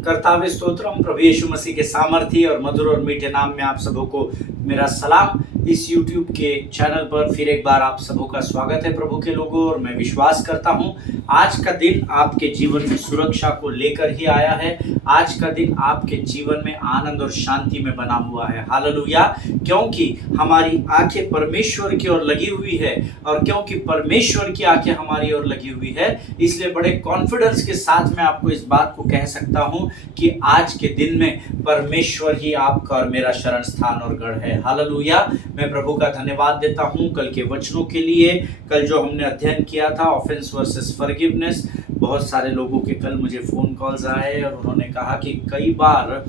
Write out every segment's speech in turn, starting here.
कर्तावे स्तोत्रम। प्रभु यीशु मसीह के सामर्थी और मधुर और मीठे नाम में आप सबों को मेरा सलाम। इस YouTube के चैनल पर फिर एक बार आप सबों का स्वागत है प्रभु के लोगों। और मैं विश्वास करता हूं आज का दिन आपके जीवन में सुरक्षा को लेकर ही आया है। आज का दिन आपके जीवन में आनंद और शांति में बना हुआ है। हालेलुया। क्योंकि हमारी आंखें परमेश्वर की ओर लगी हुई है, और क्योंकि परमेश्वर की आंखें हमारी ओर लगी हुई है, इसलिए बड़े कॉन्फिडेंस के साथ मैं आपको इस बात को कह सकता हूं कि आज के दिन में परमेश्वर ही आपका और मेरा शरण स्थान और गढ़ है। हालेलुया। मैं प्रभु का धन्यवाद देता हूं कल के वचनों के लिए। कल जो हमने अध्ययन किया था ऑफेंस वर्सेस फॉरगिवनेस, बहुत सारे लोगों के कल मुझे फ़ोन कॉल्स आए और उन्होंने कहा कि कई बार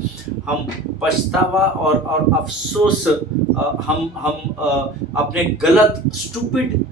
हम पछतावा और अफसोस, हम अपने गलत स्टूपिड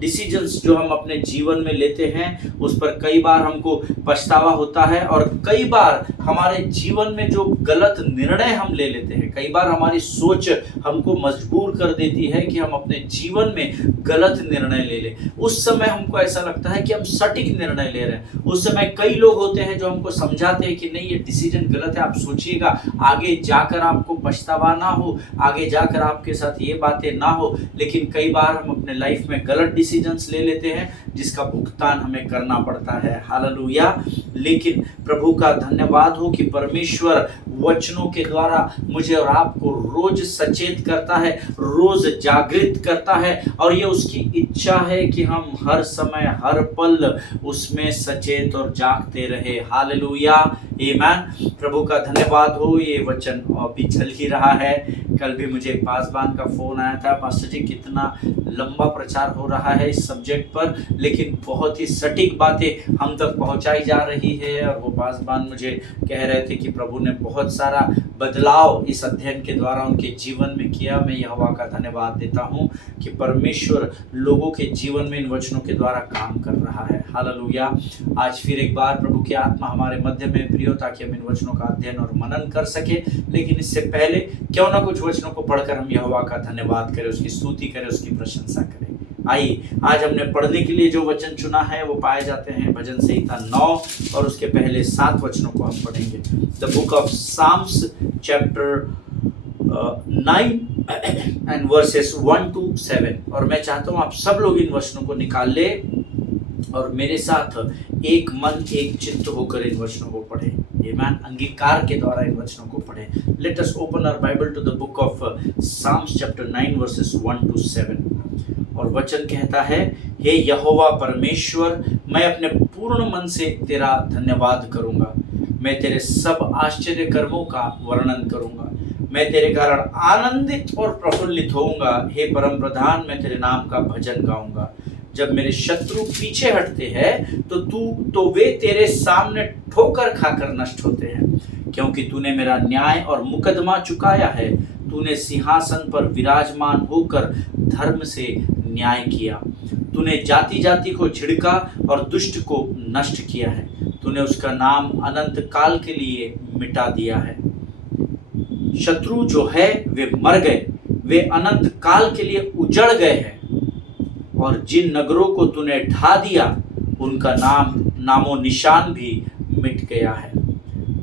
डिसीजंस जो हम अपने जीवन में लेते हैं उस पर कई बार हमको पछतावा होता है। और कई बार हमारे जीवन में जो गलत निर्णय हम ले लेते हैं, कई बार हमारी सोच हमको मजबूर कर देती है कि हम अपने जीवन में गलत निर्णय ले लें। उस समय हमको ऐसा लगता है कि हम सटीक निर्णय ले रहे हैं। उस समय कई लोग होते हैं जो हमको समझाते हैं कि नहीं, ये डिसीजन गलत है, आप सोचिएगा, आगे जाकर आपको पछतावा ना हो, आगे जाकर आपके साथ ये बातें ना हो। लेकिन कई बार हम अपने लाइफ में गलत डिसीजंस ले लेते हैं जिसका भुगतान हमें करना पड़ता है। हालेलुया। लेकिन प्रभु का धन्यवाद हो कि परमेश्वर वचनों के द्वारा मुझे और आपको रोज सचेत करता है, रोज जागृत करता है, और ये उसकी इच्छा है कि हम हर समय हर पल उसमें सचेत और जागते रहे। हालेलुया, आमीन। प्रभु का धन्यवाद हो। ये वचन अभी चल ही रहा है। कल भी मुझे एक पासवान का फोन आया था, पास्टर जी कितना लंबा प्रचार हो रहा है इस सब्जेक्ट पर, लेकिन बहुत ही सटीक बातें हम तक पहुंचाई जा रही है। और वो पासवान मुझे कह रहे थे कि प्रभु ने बहुत सारा बदलाव इस अध्ययन के द्वारा उनके जीवन में किया। मैं यहोवा का धन्यवाद देता हूं कि परमेश्वर लोगों के जीवन में इन वचनों के द्वारा काम कर रहा है। हालेलुया। आज फिर एक बार प्रभु की आत्मा हमारे मध्य में प्रियो, ताकि हम इन वचनों का अध्ययन और मनन कर सके। लेकिन इससे पहले क्यों ना कुछ वचनों को पढ़कर हम यहोवा का धन्यवाद करें, उसकी स्तुति करें, उसकी प्रशंसा करें। आइए, आज हमने पढ़ने के लिए जो वचन चुना है वो पाए जाते हैं भजन संहिता 9 और उसके पहले 7 वचनों को हम पढ़ेंगे। The book of Psalms chapter 9 and verses 1 to 7। और मैं चाहता हूँ आप सब लोग इन वचनों को निकाल ले और मेरे साथ एक मन एक चित्त होकर इन वचनों को पढ़े। आमीन। अंगीकार के द्वारा इन वचनों को पढ़े। Let us open our Bible to the book of Psalms chapter 9 verses 1 to 7। और वचन कहता है, हे यहोवा परमेश्वर, मैं अपने पूर्ण मन से तेरा धन्यवाद करूंगा। मैं तेरे सब आश्चर्य कर्मों का वर्णन करूंगा। मैं तेरे कारण आनंदित और प्रफुल्लित होऊंगा। हे परम प्रधान, मैं तेरे नाम का भजन गाऊंगा। जब मेरे शत्रु पीछे हटते हैं तो वे तेरे सामने ठोकर खाकर नष्ट होते हैं। क्योंकि तूने मेरा न्याय और मुकदमा चुकाया है। तूने सिंहासन पर विराजमान होकर धर्म से न्याय किया। तूने जाति जाति को झिड़का और दुष्ट को नष्ट किया है। तूने उसका नाम अनंत काल के लिए मिटा दिया है। शत्रु जो है वे मर गए, वे अनंत काल के लिए उजड़ गए हैं। और जिन नगरों को तूने ढा दिया उनका नामो निशान भी मिट गया है।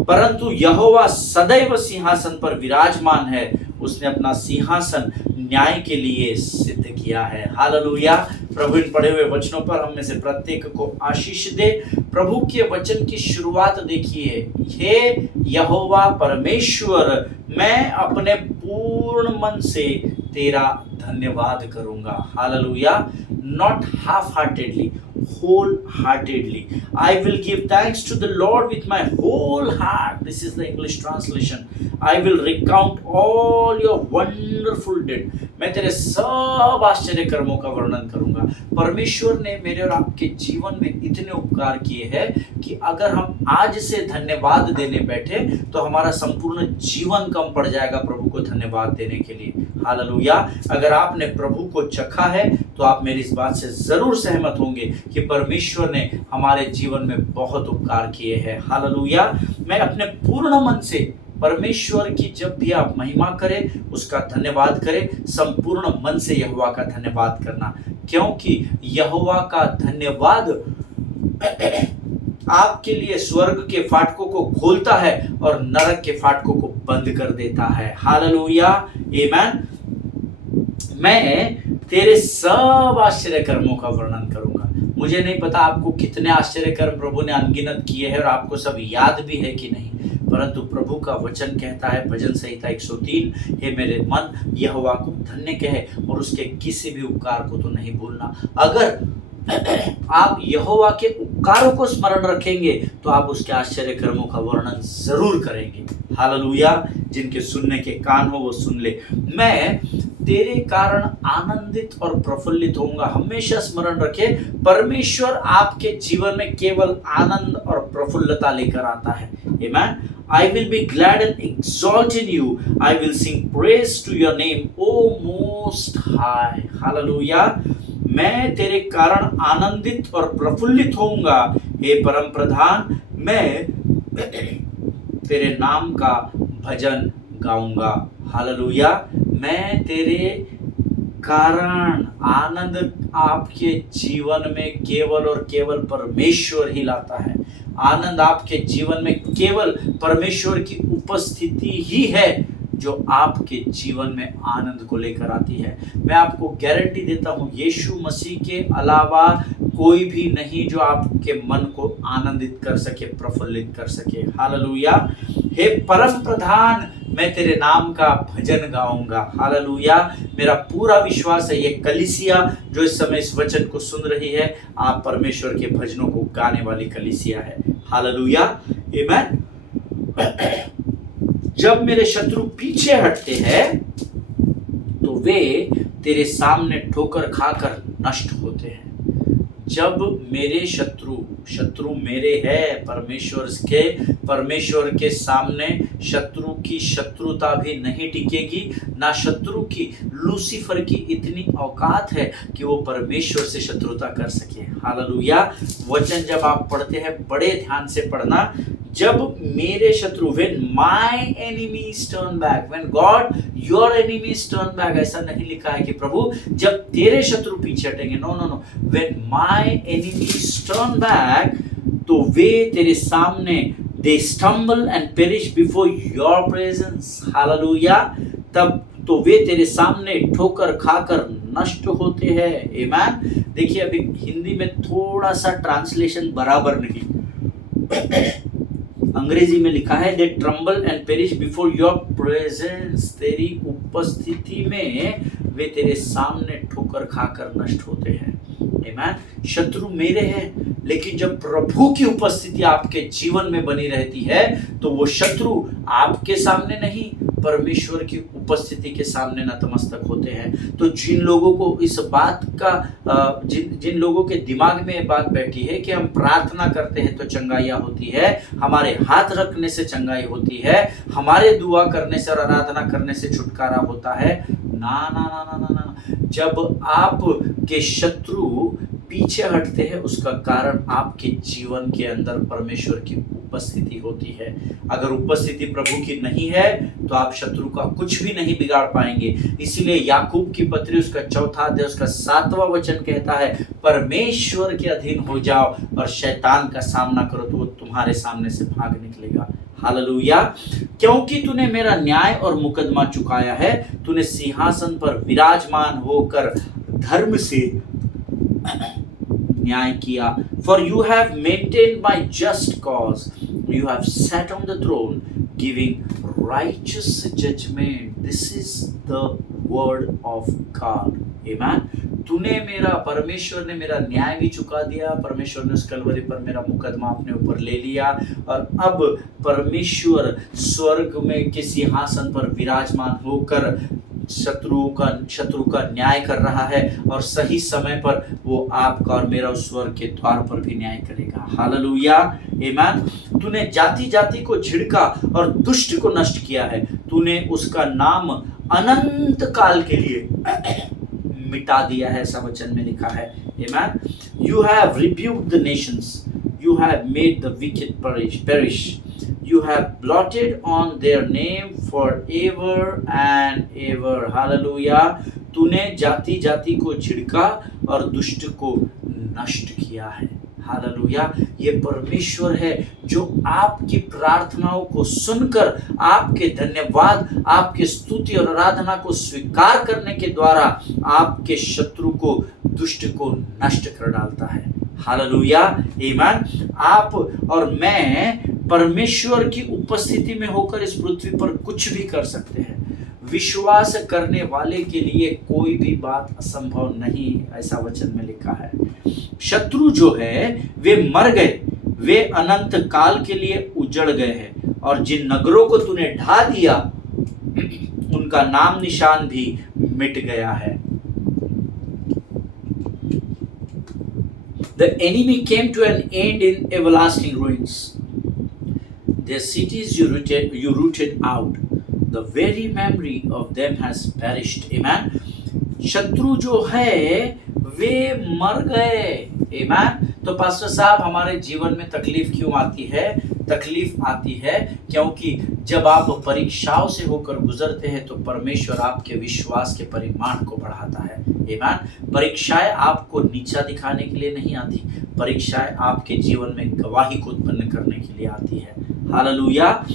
परंतु यहोवा सदैव सिंहासन पर विराजमान है। उसने अपना सिंहासन न्याय के लिए सिद्ध किया है। हालेलुया। प्रभु इन पढ़े हुए वचनों पर हम में से प्रत्येक को आशीष दे। प्रभु के वचन की शुरुआत देखिए, हे यहोवा परमेश्वर, मैं अपने पूर्ण मन से तेरा धन्यवाद करूंगा। Hallelujah. Not half heartedly, wholeheartedly. I will give thanks to the Lord with my whole heart. This is the English translation. I will recount all your wonderful deeds. मैं तेरे सब आश्चर्य कर्मों का वर्णन करूंगा। परमेश्वर ने मेरे और आपके जीवन में इतने उपकार किए हैं कि अगर हम आज से धन्यवाद देने बैठे तो हमारा संपूर्ण जीवन कम पड़ जाएगा प्रभु को धन्यवाद देने के लिए। हालेलुया। अगर आपने प्रभु को चखा है तो आप मेरी इस बात से जरूर सहमत होंगे कि परमेश्वर ने हमारे जीवन में बहुत उपकार किए हैं। हालेलुया। मैं अपने पूर्ण मन से परमेश्वर की जब भी आप महिमा करें, उसका धन्यवाद करें, संपूर्ण मन से यहोवा का धन्यवाद करना, क्योंकि यहोवा का धन्यवाद आपके लिए स्वर्ग के फाटकों को खोलता है और नरक के फाटकों को बंद कर देता है। हालेलुया, आमीन। मैं तेरे सब आश्चर्य कर्मों का वर्णन करूंगा। मुझे नहीं पता आपको कितने आश्चर्य कर्म प्रभु ने अनगिनत किए हैं और आपको सब याद भी है कि नहीं, परंतु प्रभु का वचन कहता है भजन संहिता 103, हे मेरे मन यहोवा को धन्य कहे और उसके किसी भी उपकार को तो नहीं भूलना। अगर आप यहोवा के उपकारों को स्मरण रखेंगे तो आप उसके आश्चर्य कर्मों का वर्णन जरूर करेंगे। हालेलुया। जिनके सुनने के कान हो वो सुन ले। मैं तेरे कारण आनंदित और प्रफुल्लित होऊंगा। हमेशा स्मरण रखे, परमेश्वर आपके जीवन में केवल आनंद और प्रफुल्लता लेकर आता है। आमीन। I will be glad and exalt in you. I will sing praise to your name, O Most High. Hallelujah. मैं तेरे कारण आनंदित और प्रफुल्लित होऊंगा। हे परम प्रधान, मैं तेरे नाम का भजन गाऊंगा। हालेलुया। मैं तेरे कारण आनंद आपके जीवन में केवल और केवल परमेश्वर ही लाता है। आनंद आपके जीवन में केवल परमेश्वर की उपस्थिति ही है जो आपके जीवन में आनंद को लेकर आती है। मैं आपको गारंटी देता हूं, यीशु मसीह के अलावा कोई भी नहीं जो आपके मन को आनंदित कर सके, प्रफुल्लित कर सके। हालेलुया। हे परम प्रधान, मैं तेरे नाम का भजन गाऊंगा। हालेलुया। मेरा पूरा विश्वास है ये कलीसिया जो इस समय इस वचन को सुन रही है, आप परमेश्वर के भजनों को गाने वाली कलीसिया है। हालेलुया, आमीन। जब मेरे शत्रु पीछे हटते हैं तो वे तेरे सामने ठोकर खाकर नष्ट होते हैं। जब मेरे शत्रु मेरे है, परमेश्वर के सामने शत्रु की शत्रुता भी नहीं टिकेगी। ना शत्रु की, लूसीफर की इतनी औकात है कि वो परमेश्वर से शत्रुता कर सके। हालेलुया। वचन जब आप पढ़ते हैं बड़े ध्यान से पढ़ना। जब मेरे शत्रु, when my enemies turn back, when God your enemies turn back, ऐसा नहीं लिखा है कि प्रभु जब तेरे शत्रु पीछे हटेंगे, no no no, when my enemies turn back, तो वे तेरे सामने, they stumble and perish before your presence. Hallelujah. तब तो वे तेरे सामने ठोकर खाकर नष्ट होते हैं। आमीन। देखिए अभी हिंदी में थोड़ा सा ट्रांसलेशन बराबर नहीं, अंग्रेजी में लिखा है they tremble and perish before your presence. तेरी उपस्थिति में वे तेरे सामने ठोकर खाकर नष्ट होते हैं। आमीन। शत्रु मेरे हैं, लेकिन जब प्रभु की उपस्थिति आपके जीवन में बनी रहती है तो वो शत्रु आपके सामने नहीं, परमेश्वर की उपस्थिति के सामने नतमस्तक होते हैं। तो जिन लोगों को इस बात का जिन लोगों के दिमाग में ये बात बैठी है कि हम प्रार्थना करते हैं तो चंगाइयाँ होती है, हमारे हाथ रखने से चंगाई होती है, हमारे दुआ करने से और आराधना करने से छुटकारा होता है, ना ना ना ना ना ना। जब आपके शत्रु पीछे हटते हैं उसका कारण आपके जीवन के अंदर परमेश्वर की उपस्थिति होती है। अगर उपस्थिति प्रभु की नहीं है तो आप शत्रु का कुछ भी नहीं बिगाड़ पाएंगे। इसीलिए याकूब की पत्री उसका 4 अध्याय उसका 7वां वचन कहता है, परमेश्वर के अधीन हो जाओ और शैतान का सामना करो तो वो तुम्हारे सामने से भाग निकलेगा। हालेलुया। क्योंकि तूने मेरा न्याय और मुकदमा चुकाया है, तूने सिंहासन पर विराजमान होकर धर्म से न्याय किया। For you have maintained my just cause. You have sat on the throne giving righteous judgment. This is the word of God. Amen. परमेश्वर ने मेरा न्याय भी चुका दिया। परमेश्वर ने उस कलवरी पर मेरा मुकदमा अपने ऊपर ले लिया और अब परमेश्वर स्वर्ग में के सिंहासन पर विराजमान होकर शत्रु का न्याय कर रहा है और सही समय पर वो आपका और मेरा उस स्वर्ग के द्वार पर भी न्याय करेगा। हालेलुया, आमीन। तूने जाति जाति को झिड़का और दुष्ट को नष्ट किया है। तूने उसका नाम अनंत काल के लिए मिटा दिया है, ऐसा वचन में लिखा है। आमीन। You have rebuked the nations. You have made the wicked perish. You have blotted on their name forever and ever. Hallelujah. तूने जाति जाति को झिड़का और दुष्ट को नष्ट किया है। हालेलुया। ये परमेश्वर है जो आपकी प्रार्थनाओं को सुनकर आपके धन्यवाद, आपके स्तुति और आराधना को स्वीकार करने के द्वारा आपके शत्रु को, दुष्ट को नष्ट कर डालता है। हालेलुया, आमीन। आप और मैं परमेश्वर की उपस्थिति में होकर इस पृथ्वी पर कुछ भी कर सकते हैं। विश्वास करने वाले के लिए कोई भी बात असंभव नहीं, ऐसा वचन में लिखा है। शत्रु जो है वे मर गए, वे अनंत काल के लिए उजड़ गए हैं, और जिन नगरों को तूने ढा दिया उनका नाम निशान भी मिट गया है। The enemy came to an end in everlasting ruins. Their cities you rooted out. The very memory of them has perished. Amen. शत्रु जो है वे मर गए। आमीन। तो पास्टर साहब, हमारे जीवन में तकलीफ क्यों आती है? तकलीफ आती है क्योंकि जब आप परीक्षाओं से होकर गुजरते हैं तो परमेश्वर आपके विश्वास के परिमाण को बढ़ाता है। आमीन। परीक्षाएं आपको नीचा दिखाने के लिए नहीं आती, परीक्षाएं आपके जीवन में गवाही को उत्पन्न करने के लिए आती है। हालेलुया।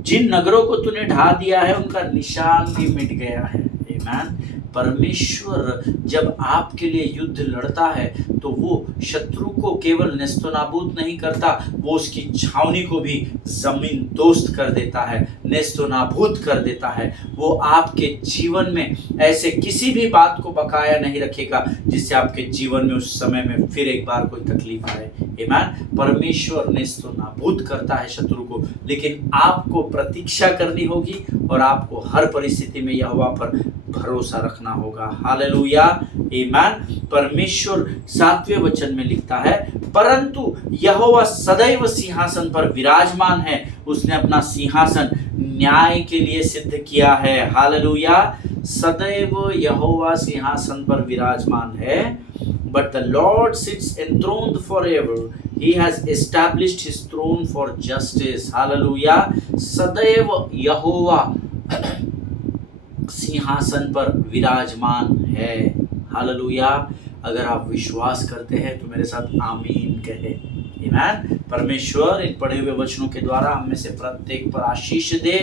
जिन नगरों को तूने ढा दिया है उनका निशान भी मिट गया है। आमीन। परमेश्वर जब आपके लिए युद्ध लड़ता है तो वो शत्रु को केवल नेस्तनाबूद नहीं करता, वो उसकी छावनी को भी जमीन दोस्त कर देता है, नेस्तनाबूद कर देता है। वो आपके जीवन में ऐसे किसी भी बात को बकाया नहीं रखेगा जिससे आपके जीवन में उस समय में फिर एक बार कोई तकलीफ आए। आमीन। परमेश्वर नेस्तनाबूद करता है शत्रु को, लेकिन आपको प्रतीक्षा करनी होगी और आपको हर परिस्थिति में यहोवा पर भरोसा रखना होगा। हालेलुया, आमीन। परमेश्वर 7वें वचन में लिखता है, परंतु यहोवा सदैव सिंहासन पर विराजमान है, उसने अपना सिंहासन न्याय के लिए सिद्ध किया है। हालेलुया। सदैव यहोवा सिंहासन पर विराजमान है, but the Lord sits enthroned forever. He has established his throne for justice. Hallelujah. सदैव यहोवा सिंहासन पर विराजमान है। हालेलुया। अगर आप विश्वास करते हैं तो मेरे साथ आमीन कहे। आमीन। परमेश्वर इन पढ़े हुए वचनों के द्वारा हम में से प्रत्येक पर आशीष दे।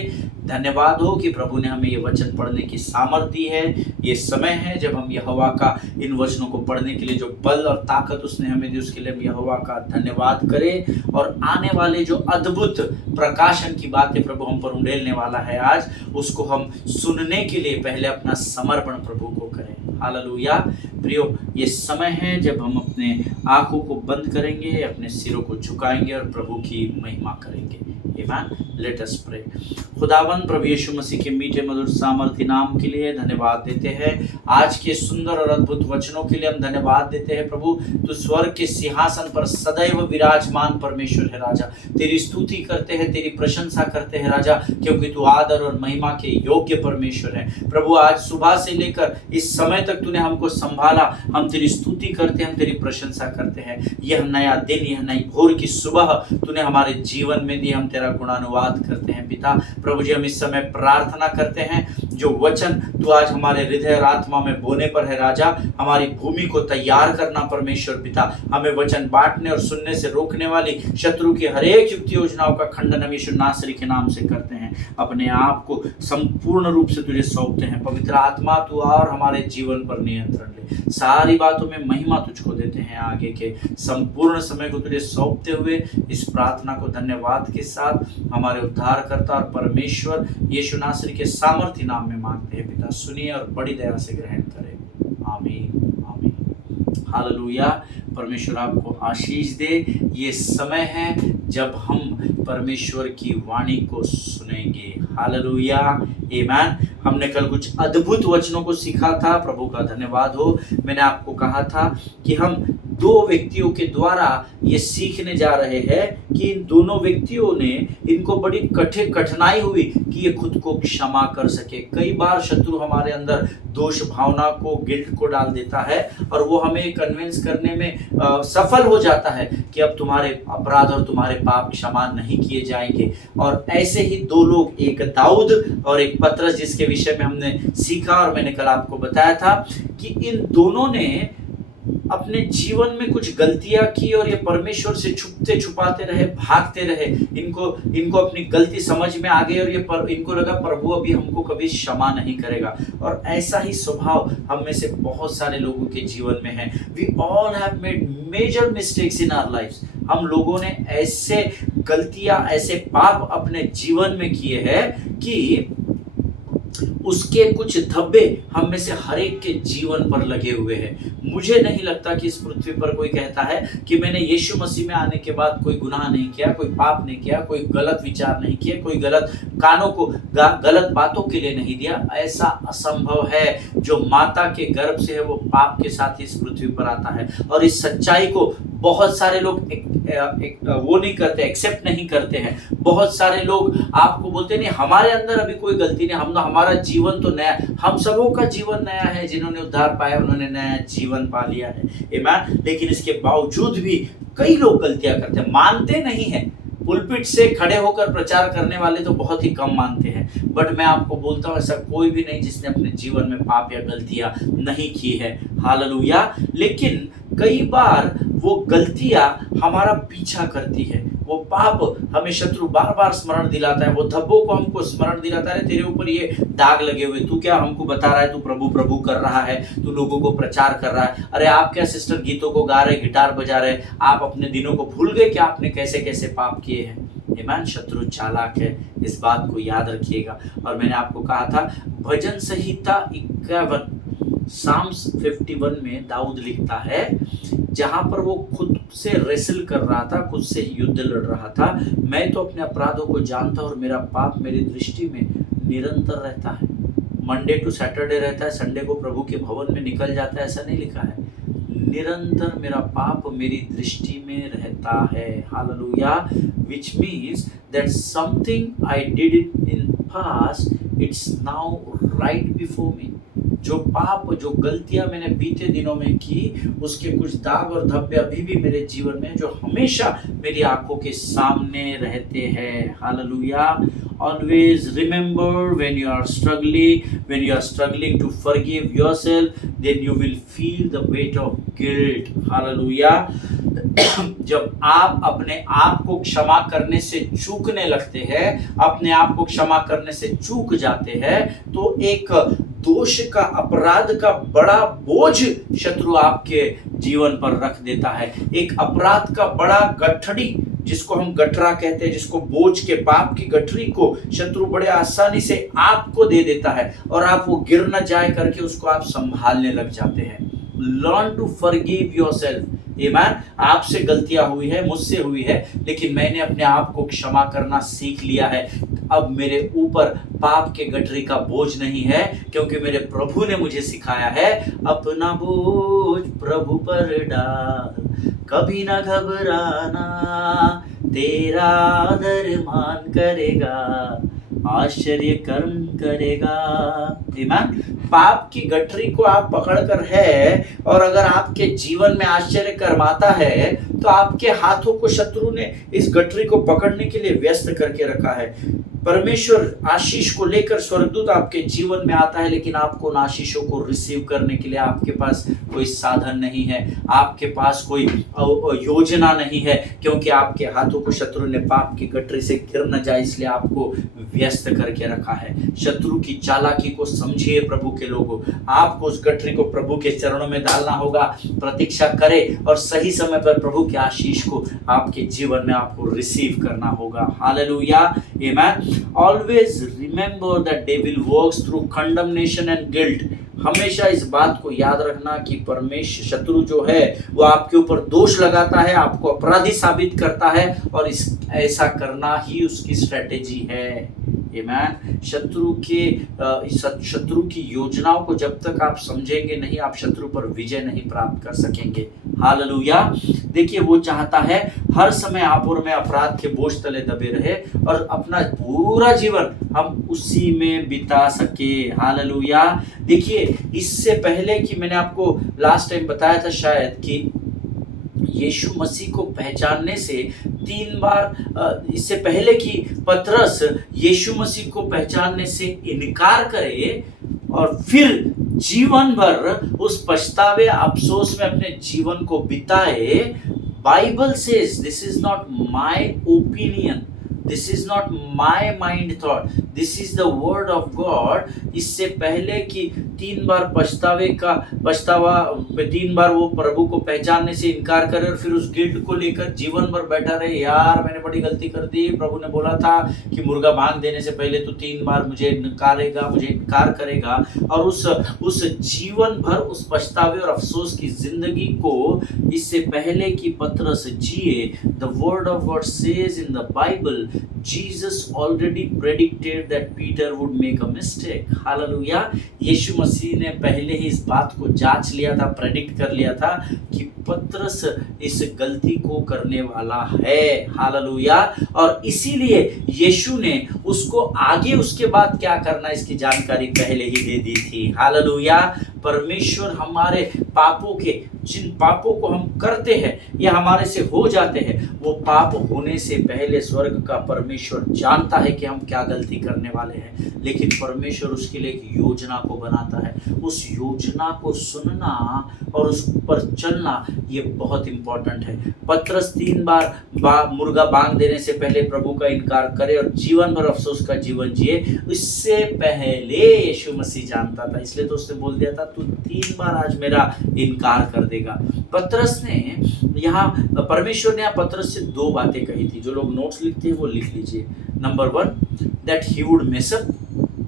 धन्यवाद हो कि प्रभु ने हमें ये वचन पढ़ने की सामर्थ दी है। ये समय है जब हम यहोवा का इन वचनों को पढ़ने के लिए जो बल और ताकत उसने हमें दी उसके लिए हम यहोवा का धन्यवाद करें, और आने वाले जो अद्भुत प्रकाशन की बातें प्रभु हम पर उंडेलने वाला है आज, उसको हम सुनने के लिए पहले अपना समर्पण प्रभु को करें। हालेलुया। प्रियो, ये समय है जब हम अपने आंखों को बंद करेंगे, अपने सिरों को झुकाएंगे और प्रभु की महिमा करेंगे। आमीन। Let us pray. खुदावंद प्रभु यीशु मसीह के मीठे मधुर सामर्थी नाम के लिए धन्यवाद देते हैं। आज के सुंदर और अद्भुत वचनों के लिए हम धन्यवाद देते हैं। प्रभु, तू स्वर्ग के सिंहासन पर सदैव विराजमान परमेश्वर है राजा। तेरी स्तुति करते हैं, तेरी प्रशंसा करते हैं राजा, क्योंकि तू आदर और महिमा के योग्य परमेश्वर है। प्रभु, आज सुबह से लेकर इस समय तक तूने हमको संभाला, हम तेरी स्तुति करते हैं, हम तेरी प्रशंसा करते हैं। यह नया दिन, यह नई भोर की सुबह तूने हमारे जीवन में दी, हम तेरा गुणानुवाद करते हैं। पिता प्रभु जी, हम इस समय प्रार्थना करते हैं, जो वचन तू आज हमारे हृदय और आत्मा में बोने पर है राजा, हमारी भूमि को तैयार करना परमेश्वर पिता। हमें वचन बांटने और सुनने से रोकने वाली शत्रु की हर एक युक्ति योजनाओं का खंडन हम यीशु नासरी के नाम से करते हैं। अपने आप को संपूर्ण रूप से तुझे सौंपते हैं। पवित्र आत्मा, तू और हमारे जीवन पर नियंत्रण ले। सारी बातों में महिमा तुझको देते हैं। आगे के संपूर्ण समय को तुझे सौंपते हुए इस प्रार्थना को धन्यवाद के साथ हमारे उद्धारकर्ता और परमेश्वर यीशु नासरी के सामर्थी नाम में मांगते हैं पिता। सुनिए और बड़ी दया से ग्रहण करें। आमीन, आमीन। हालेलुया। परमेश्वर आपको आशीष दे। ये समय है जब हम परमेश्वर की वाणी को सुनेंगे। हालेलुया, आमीन। हमने कल कुछ अद्भुत वचनों को सीखा था, प्रभु का धन्यवाद हो। मैंने आपको कहा था कि हम दो व्यक्तियों के द्वारा ये सीखने जा रहे हैं कि इन दोनों व्यक्तियों ने, इनको बड़ी कठिनाई हुई कि ये खुद को क्षमा कर सके। कई बार शत्रु हमारे अंदर दोष भावना को, गिल्ट को डाल देता है और वो हमें कन्विंस करने में सफल हो जाता है कि अब तुम्हारे अपराध और तुम्हारे पाप क्षमा नहीं किए जाएंगे। और ऐसे ही दो लोग, एक दाऊद और एक पतरस, जिसके विषय में हमने सीखा और मैंने कल आपको बताया था कि इन दोनों ने अपने जीवन में कुछ गलतियां की और ये परमेश्वर से छुपते छुपाते रहे, भागते रहे, इनको इनको अपनी गलती समझ में आ गई और इनको लगा प्रभु अभी हमको कभी क्षमा नहीं करेगा। और ऐसा ही स्वभाव हम में से बहुत सारे लोगों के जीवन में है। We all have made major mistakes in our lifes. हम लोगों ने ऐसे गलतियां, ऐसे पाप अपने जीवन में किए हैं कि उसके कुछ धब्बे हम में से हर एक के जीवन पर लगे हुए हैं। मुझे नहीं लगता कि इस पृथ्वी पर कोई कहता है कि मैंने यीशु मसीह में आने के बाद कोई गुनाह नहीं किया, कोई पाप नहीं किया, कोई गलत विचार नहीं किया, कोई गलत कानों को गलत बातों के लिए नहीं दिया। ऐसा असंभव है। जो माता के गर्भ से है वो पाप के साथ इस पृथ्वी पर आता है। और इस सच्चाई को बहुत सारे लोग वो नहीं करते, एक्सेप्ट नहीं करते हैं। बहुत सारे लोग आपको बोलते नहीं हमारे अंदर अभी कोई गलती नहीं, हमारा जीवन तो नया। हम सबों का जीवन नया है। जिन्होंने उद्धार पाया उन्होंने नया जीवन पा लिया है, आमीन। लेकिन इसके बावजूद भी कई लोग गलतियां करते हैं, मानते नहीं है। पुलपिट से खड़े होकर प्रचार करने वाले तो बहुत ही कम मानते हैं, बट मैं आपको बोलता हूं ऐसा कोई भी नहीं जिसने अपने जीवन में पाप या गलतियां नहीं की है। हालेलुया। लेकिन कई बार वो गलतियां हमारा पीछा करती है। वो पाप हमें शत्रु बार बार स्मरण दिलाता है, वो धब्बों को हमको स्मरण दिलाता है। तेरे ऊपर ये दाग लगे हुए, तू क्या हमको बता रहा है तू प्रभु प्रभु कर रहा है, तू लोगों को प्रचार कर रहा है। अरे आप क्या सिस्टर गीतों को गा रहे, गिटार बजा रहे, आप अपने दिनों को भूल गए कि आपने कैसे कैसे पाप किए हैं। आमीन। शत्रु चालाक है, इस बात को याद रखिएगा। और मैंने आपको कहा था भजन संहिता 51 साम्स 51 में दाऊद लिखता है, जहां पर वो खुद से रेसल कर रहा था, खुद से युद्ध लड़ रहा था। मैं तो अपने अपराधों को जानता और मेरा पाप मेरी दृष्टि में निरंतर रहता है। मंडे टू सैटरडे रहता है, संडे को प्रभु के भवन में निकल जाता है, ऐसा नहीं लिखा है। निरंतर मेरा पाप मेरी दृष्टि में रहता है। Hallelujah. which means that something I did it in past, it's now right before me. जो पाप, जो गलतियां मैंने बीते दिनों में की, उसके कुछ दाग और धब्बे अभी भी मेरे जीवन में जो हमेशा मेरी आंखों के सामने रहते हैं। Hallelujah. Always remember when you are struggling to forgive yourself, then you will feel the weight of guilt. Hallelujah. जब आप अपने आप को क्षमा करने से चूकने लगते हैं, अपने आप को क्षमा करने से चूक जाते हैं, तो एक दोष का, अपराध का बड़ा बोझ शत्रु आपके जीवन पर रख देता है। एक अपराध का बड़ा गठड़ी, जिसको हम गठरा कहते हैं, जिसको बोझ के पाप की गठरी को शत्रु बड़े आसानी से आपको दे देता है और आप वो गिर न जाए करके उसको आप संभालने लग जाते हैं। Learn to forgive yourself. आमीन। आपसे गलतियां हुई है, मुझसे हुई है, लेकिन मैंने अपने आप को क्षमा करना सीख लिया है। अब मेरे ऊपर पाप के गठरी का बोझ नहीं है, क्योंकि मेरे प्रभु ने मुझे सिखाया है, अपना बोझ प्रभु पर डाल, कभी ना घबराना, तेरा आदर मान करेगा, आश्चर्य कर्म करेगा। आमीन। पाप की गठरी को आप पकड़कर है, और अगर आपके जीवन में आश्चर्य कर्म आता है, तो आपके हाथों को शत्रु ने इस गठरी को पकड़ने के लिए व्यस्त करके रखा है। परमेश्वर आशीष को लेकर स्वर्गदूत आपके जीवन में आता है, लेकिन आपको उन आशीषों को रिसीव करने के लिए आपके पास कोई साधन नहीं है, आपके पास कोई योजना नहीं है, क्योंकि आपके हाथों को शत्रु ने पाप की गठरी से गिर न जाए इसलिए आपको व्यस्त करके रखा है। शत्रु की चालाकी को समझिए प्रभु के लोगों। आपको उस गठरी को प्रभु के चरणों में डालना होगा, प्रतीक्षा करे, और सही समय पर प्रभु के आशीष को आपके जीवन में आपको रिसीव करना होगा। हालेलुया। आमीन। Always remember that devil works through condemnation and guilt. हमेशा इस बात को याद रखना कि परमेश्वर, शत्रु जो है वो आपके ऊपर दोष लगाता है, आपको अपराधी साबित करता है, और ऐसा करना ही उसकी स्ट्रेटेजी है। आमीन। शत्रु की योजनाओं को जब तक आप समझेंगे नहीं, आप शत्रु पर विजय नहीं प्राप्त कर सकेंगे। हालेलुया। देखिए, वो चाहता है हर समय आप और मैं अपराध के बोझ तले दबे रहे और अपना पूरा जीवन हम उसी में बिता सके। हालेलुया। देखिए, इससे पहले कि मैंने आपको लास्ट टाइम बताया था शायद कि यीशु मसीह को पहचानने से 3 बार, इससे पहले कि पतरस यीशु मसीह को पहचानने से इनकार करे और फिर जीवन भर उस पछतावे अफसोस में अपने जीवन को बिताए। Bible says this is not my opinion, this is not my mind thought, this is the word of God. इससे पहले कि 3 बार पछतावा 3 बार वो प्रभु को पहचानने से इनकार करे और फिर उस गिल्ट को लेकर जीवन भर बैठा रहे, यार मैंने बड़ी गलती कर दी, प्रभु ने बोला था कि मुर्गा बांध देने से पहले तो 3 बार मुझे इनकार करेगा, और उस जीवन भर उस पछतावे और अफसोस की जिंदगी को इससे पहले कि पतरस जिए, the word of God says in the Bible, Jesus already predicted that Peter would make a mistake. Hallelujah. यीशु मसीह ने पहले ही इस बात को जांच लिया था, प्रेडिक्ट कर लिया था कि पतरस इस गलती को करने वाला है। हालेलुया। और इसीलिए यीशु ने उसको आगे उसके बाद क्या करना इसकी जानकारी पहले ही दे दी थी। हालेलुया। परमेश्वर हमारे पापों के, जिन पापों को हम करते हैं या हमारे से हो जाते हैं, वो पाप होने से पहले स्वर्ग का परमेश्वर जानता है कि हम क्या गलती करने वाले हैं, लेकिन परमेश्वर उसके लिए एक योजना को बनाता है। उस योजना को सुनना और उस पर चलना ये बहुत इंपॉर्टेंट है। पतरस 3 बार मुर्गा बांध देने से पहले प्रभु का इनकार करे और जीवन भर अफसोस का जीवन जिए, इससे पहले यीशु मसीह जानता था, इसलिए तो उसने बोल दिया था तू 3 बार आज मेरा इनकार कर देगा। पतरस ने यहाँ, परमेश्वर ने यहाँ पतरस से 2 बातें कही थी। जो लोग नोट्स लिखते हैं वो लिख लीजिए। Number 1, that he would mess up,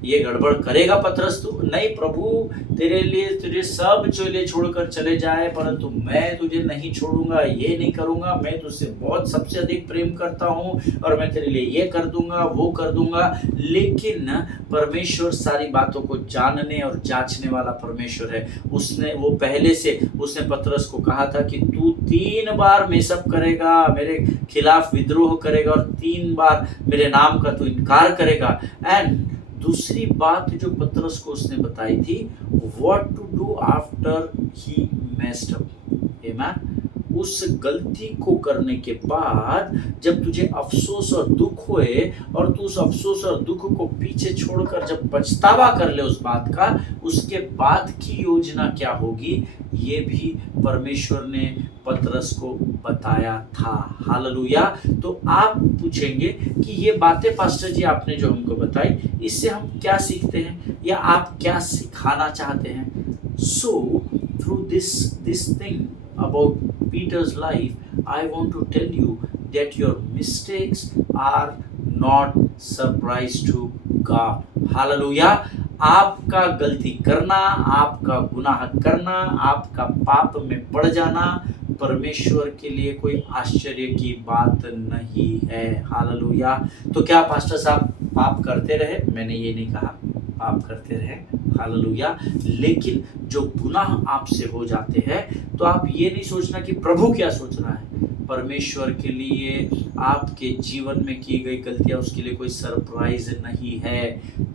ये गड़बड़ करेगा पतरस तू, नहीं प्रभु तेरे लिए तुझे सब चोले छोड़कर चले जाए, परंतु मैं तुझे नहीं छोड़ूंगा, ये नहीं करूंगा, मैं तुझसे बहुत सबसे अधिक प्रेम करता हूँ और मैं तेरे लिए ये कर दूंगा वो कर दूंगा। लेकिन परमेश्वर सारी बातों को जानने और जांचने वाला परमेश्वर है। उसने वो पहले से उसने पतरस को कहा था कि तू 3 बार मेसअप करेगा, मेरे खिलाफ विद्रोह करेगा और 3 बार मेरे नाम का तू इनकार करेगा। एंड दूसरी बात जो पतरस को उसने बताई थी, what to do after he messed up. आमीन। उस गलती को करने के बाद जब तुझे अफसोस और दुख होए और तू उस अफसोस और दुख को पीछे छोड़कर जब पछतावा कर ले उस बात का, उसके बाद की योजना क्या होगी, ये भी परमेश्वर ने पतरस को बताया था। हालेलुया। तो आप पूछेंगे कि ये बातें पास्टर जी आपने जो हमको बताई, इससे हम क्या सीखते हैं या आप क्या सिखाना चाहते हैं? So through this thing about Peter's life, I want to tell you that your mistakes are not surprise to God. Hallelujah. आपका गलती करना, आपका गुनाह करना, आपका पाप में पड़ जाना परमेश्वर के लिए कोई आश्चर्य की बात नहीं है। हालेलुया। तो क्या पास्टर साहब पाप करते रहे? मैंने ये नहीं कहा पाप करते रहे। हालेलुया। लेकिन जो गुनाह आपसे हो जाते हैं तो आप ये नहीं सोचना कि प्रभु क्या सोच रहा है। परमेश्वर के लिए आपके जीवन में की गई गलतियां उसके लिए कोई सरप्राइज नहीं है।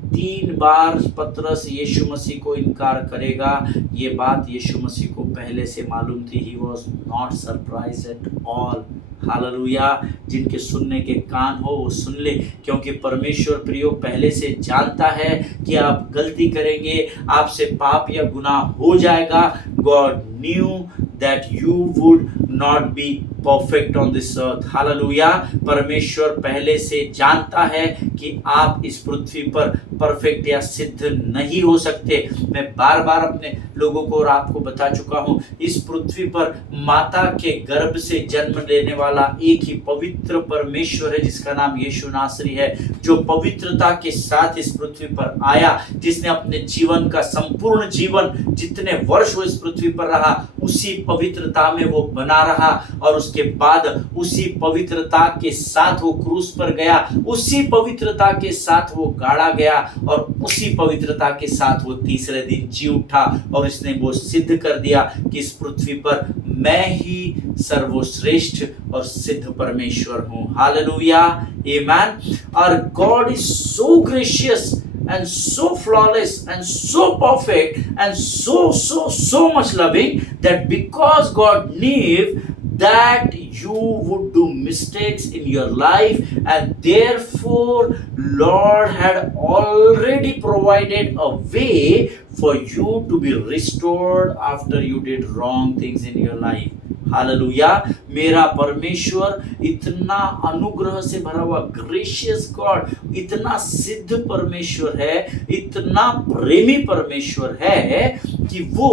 3 बार पतरस यीशु मसीह को इनकार करेगा, ये बात यीशु मसीह को पहले से मालूम थी। He was not surprise at all. Hallelujah. जिनके सुनने के कान हो वो सुन ले, क्योंकि परमेश्वर प्रियो पहले से जानता है कि आप गलती करेंगे, आपसे पाप या गुनाह हो जाएगा। God new that you would not be perfect on this earth. Hallelujah. परमेश्वर पहले से जानता है कि आप इस पृथ्वी पर परफेक्ट या सिद्ध नहीं हो सकते। मैं बार बार अपने लोगों को और आपको बता चुका हूँ, इस पृथ्वी पर माता के गर्भ से जन्म लेने वाला एक ही पवित्र परमेश्वर है जिसका नाम यीशु नासरी है, जो पवित्रता के साथ इस पृथ्वी पर आया, जिसने अपने जीवन का संपूर्ण जीवन जितने वर्ष वो इस पृथ्वी पर रहा उसी पवित्रता में वो बना रहा और उसके बाद उसी पवित्रता के साथ वो क्रूस पर गया, उसी पवित्रता के साथ वो गाड़ा गया और उसी पवित्रता के साथ वो तीसरे दिन जी उठा और इसने वो सिद्ध कर दिया कि इस पृथ्वी पर मैं ही सर्वश्रेष्ठ और सिद्ध परमेश्वर हूँ। हालेलुया। आमीन। और God is so gracious and so flawless and so perfect and so much loving that because God knew that you would do mistakes in your life, and therefore Lord had already provided a way for you to be restored after you did wrong things in your life. Hallelujah. मेरा परमेश्वर इतना अनुग्रह से भरा हुआ gracious God, इतना सिद्ध परमेश्वर है, इतना प्रेमी परमेश्वर है कि वो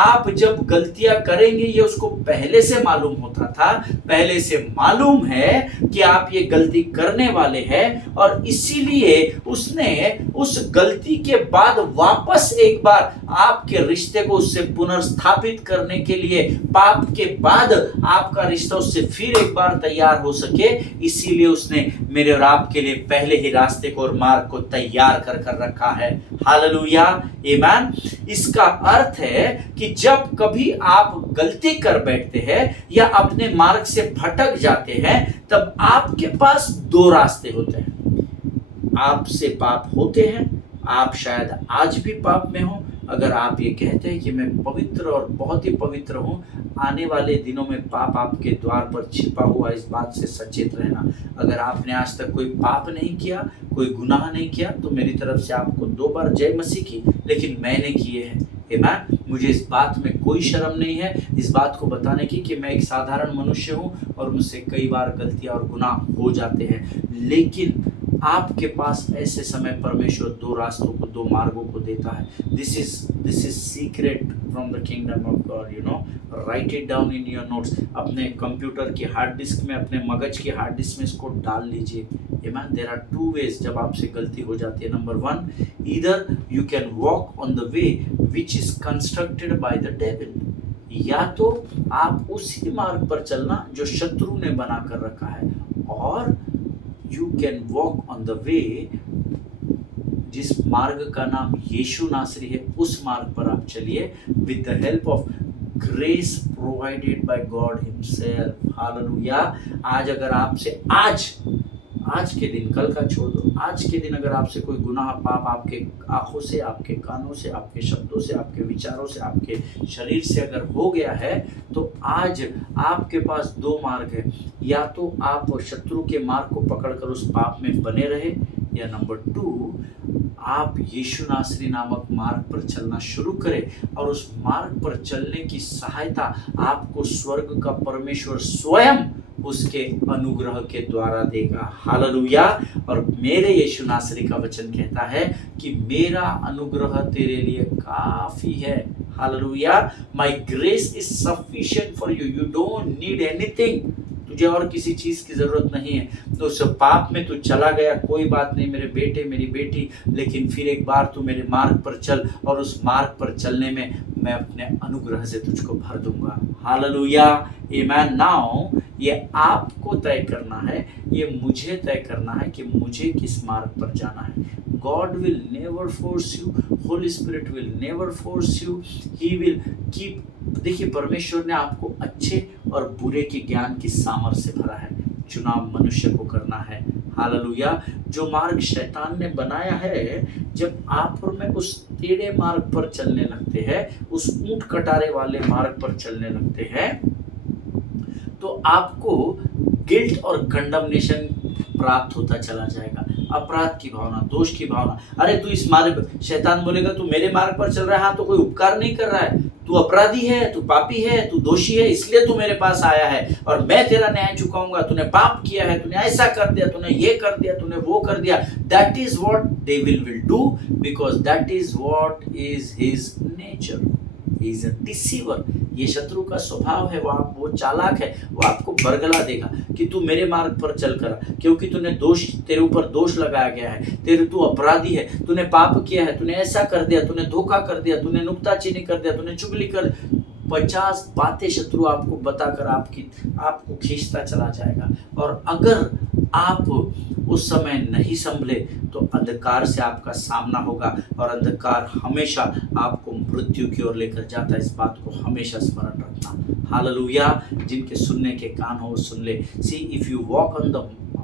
आप जब गलतियां करेंगे ये उसको पहले से मालूम होता था, पहले से मालूम है कि आप ये गलती करने वाले हैं, और इसीलिए उसने उस गलती के बाद वापस एक बार आपके रिश्ते को उससे पुनर्स्थापित करने के लिए, पाप के बाद आपका रिश्ता उससे फिर एक बार तैयार हो सके, इसीलिए उसने मेरे और आपके लिए पहले ही रास्ते को और मार्ग को तैयार कर कर रखा है। हालेलुया, आमीन। इसका अर्थ है कि जब कभी आप गलती कर बैठते हैं या अपने मार्ग से भटक जाते हैं, तब आपके पास दो रास्ते होते हैं। आपसे पाप होते हैं, आप शायद आज भी पाप में हो। अगर आप ये कहते हैं कि मैं पवित्र और बहुत ही पवित्र हूं, आने वाले दिनों में पाप आपके द्वार पर छिपा हुआ, इस बात से सचेत रहना। अगर आपने आज तक कोई पाप नहीं किया, कोई गुनाह नहीं किया, तो मेरी तरफ से आपको 2 बार जय मसीह की, लेकिन मैंने किए हैं। आमीन। मुझे इस बात में कोई शर्म नहीं है इस बात को बताने की कि मैं एक साधारण मनुष्य हूं और मुझसे कई बार गलतियां और गुनाह हो जाते हैं, लेकिन आपके पास ऐसे समय परमेश्वर 2 रास्तों को, 2 मार्गों को देता है। This is secret from the kingdom of God, you know. Right it down in your notes. अपने कंप्यूटर की हार्ड डिस्क में, अपने मगज की हार्ड डिस्क में इसको डाल लीजिए। आमीन। देयर आर 2 वेज जब आपसे गलती हो जाती है। Number 1, either you can walk on the way which is constructed by the devil, या तो आप उसी मार्ग पर चलना जो शत्रु ने बना कर रखा है, और you can walk on the way, जिस मार्ग का नाम यीशु नासरी है, उस मार्ग पर आप चलिए with the help of grace provided by God himself। Hallelujah. आज अगर आपसे आज के दिन, कल का छोड़ दो, आज के दिन अगर आपसे कोई गुनाह, पाप आपके आंखों से, आपके कानों से, आपके शब्दों से, आपके विचारों से, आपके शरीर से अगर हो गया है, तो आज आपके पास 2 मार्ग है। या तो आप शत्रु के मार्ग को पकड़कर उस पाप में बने रहे, या नंबर 2, आप यीशु नासरी नामक मार्ग पर चलना शुरू करें, और उस मार्ग पर चलने की सहायता आपको स्वर्ग का परमेश्वर स्वयं उसके अनुग्रह के द्वारा देगा। हालेलुया। और मेरे यीशु नासरी का वचन कहता है कि मेरा अनुग्रह तेरे लिए काफी है। Hallelujah. My grace is sufficient for you, you don't need anything. तुझे और किसी चीज की जरूरत नहीं है। तो उस पाप में तू चला गया, कोई बात नहीं मेरे बेटे, मेरी बेटी, लेकिन फिर एक बार तू मेरे मार्ग पर चल, और उस मार्ग पर चलने में मैं अपने अनुग्रह से तुझको भर दूंगा। हालेलुया, आमीन। नाउ ये आपको तय करना है, ये मुझे तय करना है कि मुझे किस मार्ग पर जाना है। God will never force you, Holy Spirit will never force you, He will keep। देखिए, परमेश्वर ने आपको अच्छे और बुरे के ज्ञान की सामर्थ्य से भरा है। चुनाव मनुष्य को करना है। हालेलुया। जो मार्ग शैतान ने बनाया है, जब आप और मैं उस टेढ़े मार्ग पर चलने लगते हैं, उस ऊंट कटारे वाले मार्ग पर चलने लगते हैं, तो आपको गिल्ट और कंडमनेशन प्राप्त होता चला जाएगा। अपराध की भावना, दोष की भावना। अरे तू इस मार्ग, शैतान बोलेगा तू मेरे मार्ग पर चल रहा है, हाँ तो कोई उपकार नहीं कर रहा है, तू अपराधी है, तू पापी है, तू दोषी है, इसलिए तू मेरे पास आया है और मैं तेरा न्याय चुकाऊंगा। तूने पाप किया है, तूने ऐसा कर दिया, तूने ये कर दिया, तूने वो कर दिया। That is what devil will do, because that is what is his nature. He is a deceiver. ये शत्रु का स्वभाव है, वो चालाक है, वो आपको बरगला देगा कि तू मेरे मार्ग पर चल कर, क्योंकि तूने दोष, तेरे ऊपर दोष लगाया गया है, तू अपराधी है, तूने पाप किया है, तूने ऐसा कर दिया, तूने धोखा कर दिया, तूने नुक्ताचीनी कर दिया, तूने चुगली कर, 50 बातें शत्रु आपको बताकर आपको खींचता चला जाएगा। और अगर आप उस समय नहीं संभले तो अंधकार से आपका सामना होगा, और अंधकार हमेशा आपको मृत्यु की ओर लेकर जाता है। इस बात को हमेशा स्मरण रखना। हालेलुया। जिनके सुनने के कान हो सुन ले। See, if you walk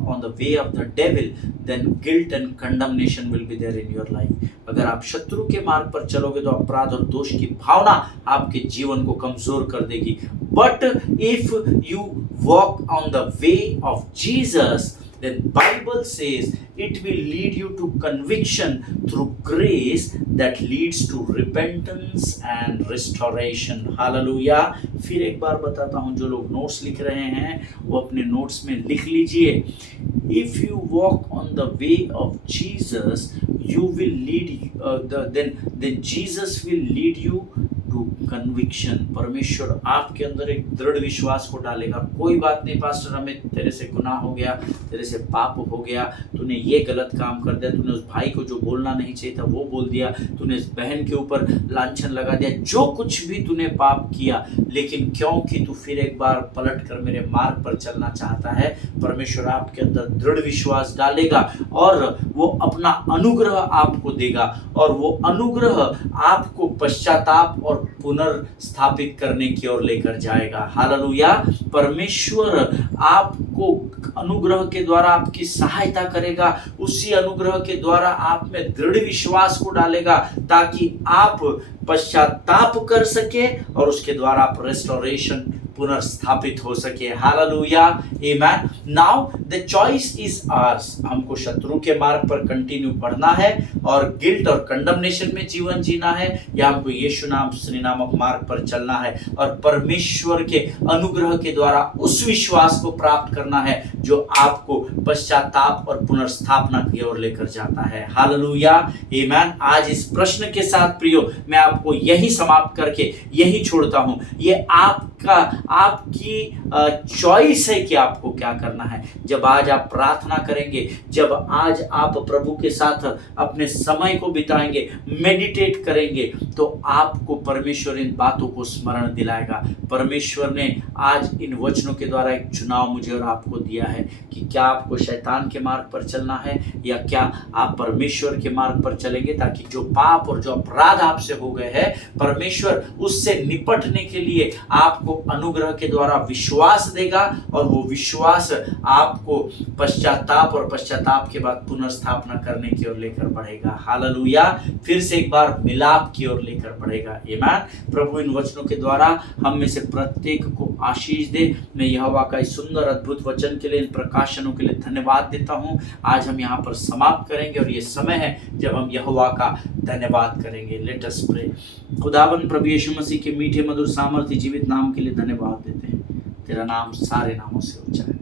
on the way of the devil, then guilt and condemnation will be there in your life। अगर आप शत्रु के मार्ग पर चलोगे तो अपराध और दोष की भावना आपके जीवन को कमजोर कर देगी, But if you walk on the way of Jesus, then Bible says it will lead you to conviction through grace that leads to repentance and restoration. Hallelujah. फिर एक बार बताता हूँ, जो लोग नोट्स लिख रहे हैं वो अपने नोट्स में लिख लीजिए। If you walk on the way of Jesus, you will lead then Jesus will lead you to conviction. परमेश्वर आपके अंदर एक दृढ़ विश्वास को डालेगा। कोई बात नहीं पास्टर, हमें तेरे से गुनाह हो गया, तेरे से पाप हो गया, तूने ये गलत काम कर दिया, तूने उस भाई को जो बोलना नहीं चाहिए था वो बोल दिया, तूने इस बहन के ऊपर लांछन लगा दिया, जो कुछ भी तूने पाप किया, लेकिन क्योंकि तू फिर एक बार पलट कर मेरे मार्ग पर चलना चाहता है, परमेश्वर आपके अंदर दृढ़ विश्वास डालेगा और वो अपना अनुग्रह आपको देगा और वो अनुग्रह आपको पश्चाताप और पुनर्स्थापित करने की ओर लेकर जाएगा। हालेलुया। परमेश्वर आपको अनुग्रह के द्वारा आपकी सहायता करेगा, उसी अनुग्रह के द्वारा आप में दृढ़ विश्वास को डालेगा ताकि आप पश्चाताप कर सके और उसके द्वारा आप रेस्टोरेशन पुनर्स्थापित हो सके। Hallelujah, amen. Now the choice is ours. हमको शत्रु के मार्ग पर कंटिन्यू बढ़ना है और गिल्ट और कंडमनेशन में जीवन जीना है, या हमको यीशु नाम श्री नामक मार्ग पर चलना है और परमेश्वर के अनुग्रह के द्वारा उस विश्वास को प्राप्त करना है जो आपको पश्चाताप और पुनर्स्थापना की ओर लेकर जाता है। हालेलुया, आमेन। आज इस प्रश्न के साथ प्रियो मैं आपको यही समाप्त करके यही छोड़ता हूं। ये आपकी चॉइस है कि आपको क्या करना है। जब आज आप प्रार्थना करेंगे, जब आज आप प्रभु के साथ अपने समय को बिताएंगे, मेडिटेट करेंगे, तो आपको परमेश्वर इन बातों को स्मरण दिलाएगा। परमेश्वर ने आज इन वचनों के द्वारा एक चुनाव मुझे और आपको दिया है कि क्या आपको शैतान के मार्ग पर चलना है या क्या आप परमेश्वर के मार्ग पर चलेंगे, ताकि जो पाप और जो अपराध आपसे हो गए हैं, परमेश्वर उससे निपटने के लिए आपको अनुग्रह के द्वारा विश्वास देगा और वो विश्वास आपको पश्चाताप और पश्चाताप के बाद पुनर्स्थापना करने की ओर लेकर बढ़ेगा। हालेलुया। फिर से एक बार मिलाप की ओर लेकर बढ़ेगा। आमीन। प्रभु इन वचनों के द्वारा हम में से प्रत्येक को आशीष दे। मैं यहोवा का इस सुंदर अद्भुत वचन के लिए, इन प्रकाशनों के लिए धन्यवाद देता हूं। आज हम यहाँ पर समाप्त करेंगे और ये समय है जब हम यहोवा का धन्यवाद करेंगे। Let us pray. खुदावन प्रभु यीशु मसीह के मीठे मधुर सामर्थ्य जीवित नाम के लिए धन्यवाद देते हैं। तेरा नाम सारे नामों से ऊंचा है।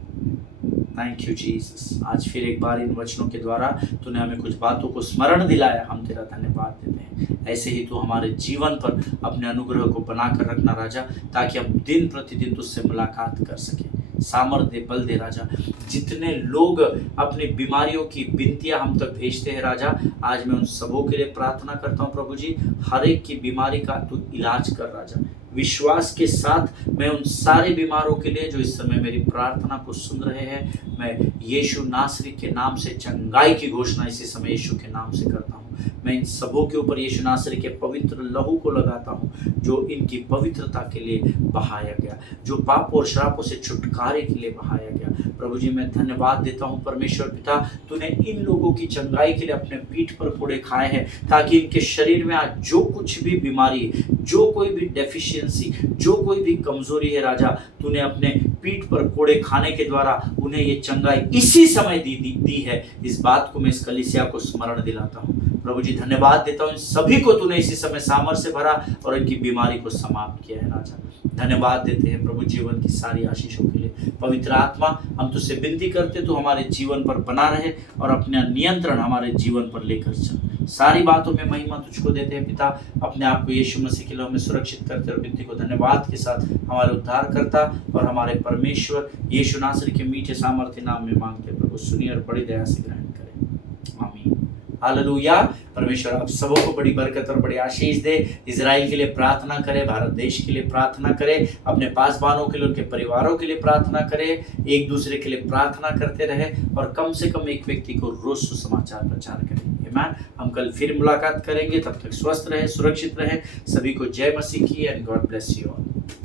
Thank you Jesus. आज फिर एक बार इन वचनों के द्वारा तूने हमें कुछ बातों को स्मरण दिलाया, हम तेरा धन्यवाद देते हैं। ऐसे ही तू हमारे जीवन पर अपने अनुग्रह को बनाकर रखना राजा, ताकि हम दिन प्रतिदिन तुझसे मुलाकात कर सकें। सामर्थ दे, बल दे राजा। जितने लोग अपनी बीमारियों की विनतियां हम तक भेजते हैं राजा, आज मैं उन सबों के लिए प्रार्थना करता हूं प्रभु जी। हर एक की बीमारी का तू इलाज कर राजा। विश्वास के साथ मैं उन सारे बीमारों के लिए जो इस समय मेरी प्रार्थना को सुन रहे हैं, मैं यीशु नासरी के नाम से चंगाई की घोषणा इसी समय यीशु के नाम से करता हूँ। मैं इन सबों के ऊपर यीशु नासरी के पवित्र लहू को लगाता हूँ, जो इनकी पवित्रता के लिए बहाया गया, जो पाप और श्रापों से छुटकारे के लिए बहाया गया। प्रभु जी मैं धन्यवाद देता हूँ परमेश्वर पिता, तूने इन लोगों की चंगाई के लिए अपने पीठ पर फोड़े खाए हैं, ताकि इनके शरीर में आज जो कुछ भी बीमारी, जो कोई भी डेफिशिएंसी, जो कोई भी कमजोरी है राजा, तूने अपने पीठ पर कोड़े खाने के द्वारा उन्हें ये चंगाई इसी समय दी है। इस बात को मैं इस कलीसिया को स्मरण दिलाता हूँ। प्रभु जी धन्यवाद देता हूँ, इन सभी को तूने इसी समय सामर्थ से भरा और इनकी बीमारी को समाप्त किया है राजा। धन्यवाद देते हैं प्रभु जीवन की सारी आशीषों के लिए। पवित्र आत्मा हम तुझसे विनती करते तो हमारे जीवन पर बना रहे और अपना नियंत्रण हमारे जीवन पर लेकर चल। सारी बातों में महिमा तुझको देते हैं पिता। अपने आप को यीशु मसीह के लिए हमें सुरक्षित करते और विनती को धन्यवाद के साथ हमारे उद्धार करता और हमारे परमेश्वर यीशु नासरी के मीठे सामर्थ्य नाम में मांगते प्रभु सुनिए और बड़ी दया से ग्रहण करें। आमीन। हालेलुया। परमेश्वर आप सबों को बड़ी बरकत और बड़ी आशीष दे। इजराइल के लिए प्रार्थना करें, भारत देश के लिए प्रार्थना करें, अपने पासवानों के लिए, उनके परिवारों के लिए प्रार्थना करें, एक दूसरे के लिए प्रार्थना करते रहे और कम से कम एक व्यक्ति को रोज सुसमाचार प्रचार करें। आमीन। हम कल फिर मुलाकात करेंगे, तब तक स्वस्थ रहे, सुरक्षित रहे। सभी को जय मसीह की and God bless you all.